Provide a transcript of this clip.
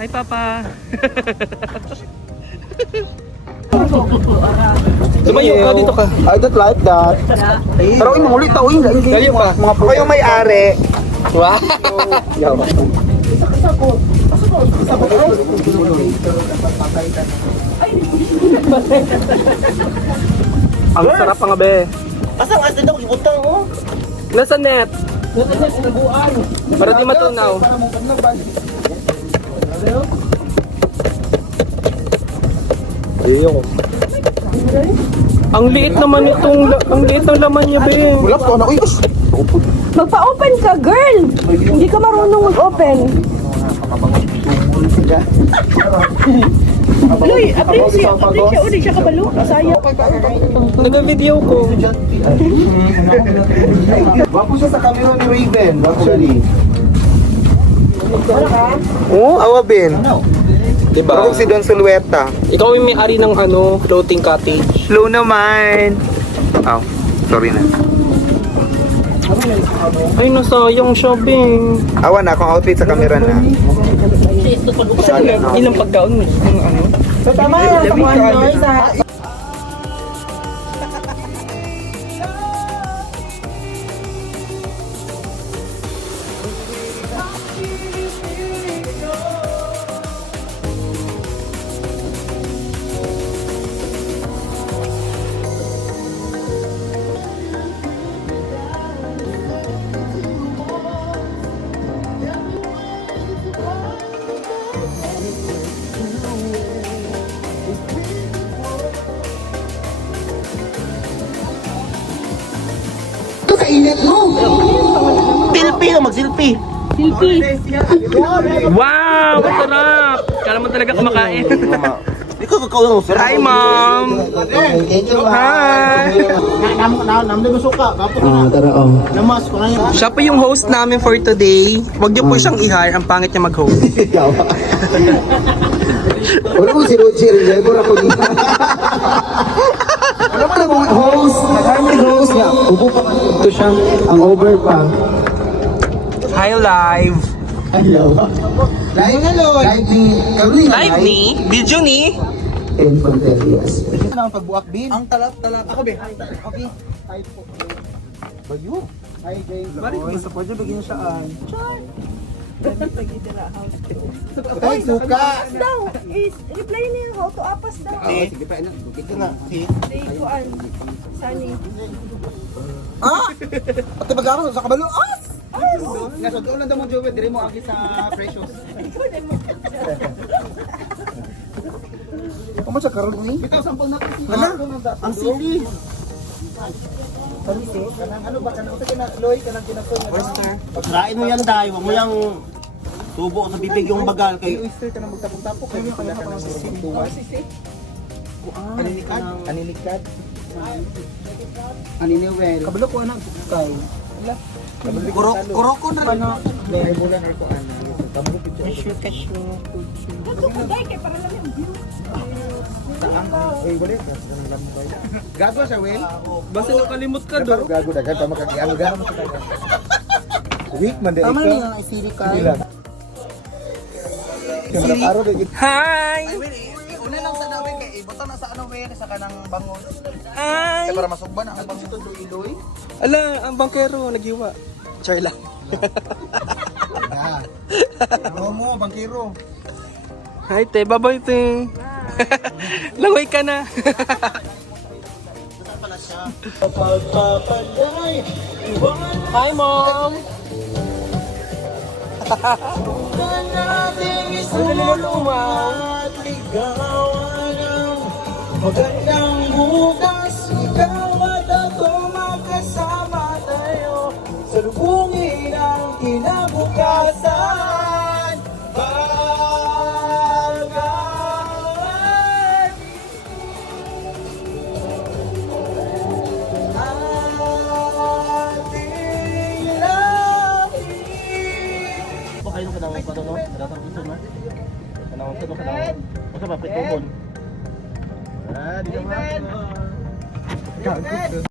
Hi, Papa. Tumayo ka, dito ka. I don't like that. Pero yung mga ulit tao yung Layo ka. Ako yung may-ari. Wow. Ang sarap nga, be. Asang asin daw ibutang mo? Nasa net. Para di matunaw. Ayun. Ang liit naman ang liit ng laman niya, be. Wala ko na uyos. Magpa-open ka, girl! Hindi ka marunong mag-open. Loy, Aprecia, uli siya kabalo. Masaya. Nag-video ko. Wapo siya sa camera ni Raven. Wapo gali. Oo, awa Ben. Diba? Parang si Don Sulueta. Ikaw yung may-ari ng floating cottage. Slow naman. Oh, sorry na. Ay, nasayang shopping. Awa na akong outfit sa camera na. Ilang pagkaon mo? Tama yan, tamuan nyo sa... Silpi na magsilpi. Wow! Masarap! Kala mo talaga kumakain. Ikaw kakawin mo. Hi, Mom! Hi! Siya po yung host namin for today. Huwag niyo po siyang i-hire. Ang pangit niya mag-host. Wala mo si Roger. Wala ko dito. Wala mo na mga host. Nag-army host niya. Upo pa. Ito siya. Ang over pa. Hi, live! Live hello. Live ni. Live ni? Video ni? Infanterias. Ito naman pagbuak bin. Ang talap. Ako bin. Okay. Hi po. Bayo. Hi guys. Oy, support niyo bigyan siya an. Ay, suka. Daw, reply niya how to apas daw. Sige pa ina. Ito na. Si. Kuan, Sunny. Ah! Pati mag-amas sa kabalo. Nasa doon lang daw mo Joey, dire mo agi sa Precious. Kamu sa karon ni? Bitaw sampol na kasi. Ang sili. Kanang ano ba kanang usa na Loy kanang kinakoy nga. Oyster. Pagkain mo yan dahil, huwag mo yung tubo sa bibig yung bagal kay Oyster kanang magtapok-tapok kay pala kanang tuwas. Aninikad. Aninikad. Aniniwel. Kabalo ko ana kay. kuroko na rin. May bulan or ko ana. Kasyo. Ito ko dai kay para lang yung view. Gago siya, Will. Basta nakalimot ka do. Gago dagan pa makagiangga. Weak man din ikaw. Tama na yung isili ka. Hindi lang. Yung araw din. Hi! Una lang sa namin kay ibutan na sa ano wen sa kanang bangon. Hi! Para masugban ang bangon to iloy. Ala, ang bangkero nagiwa. Char lang. Ano mo, bangkero? Hi, te. Bye-bye, te. Langoy ka na. Hi, Mom. Magandang bukas, ikaw at ako magkasama tayo. Salubungin ang kinabukasan. Bagawan ating lahi. Okay, nung kanang patulo, datang ito na. Kanang ito, kanang ito pa, pitubon. Ah, di ka ma.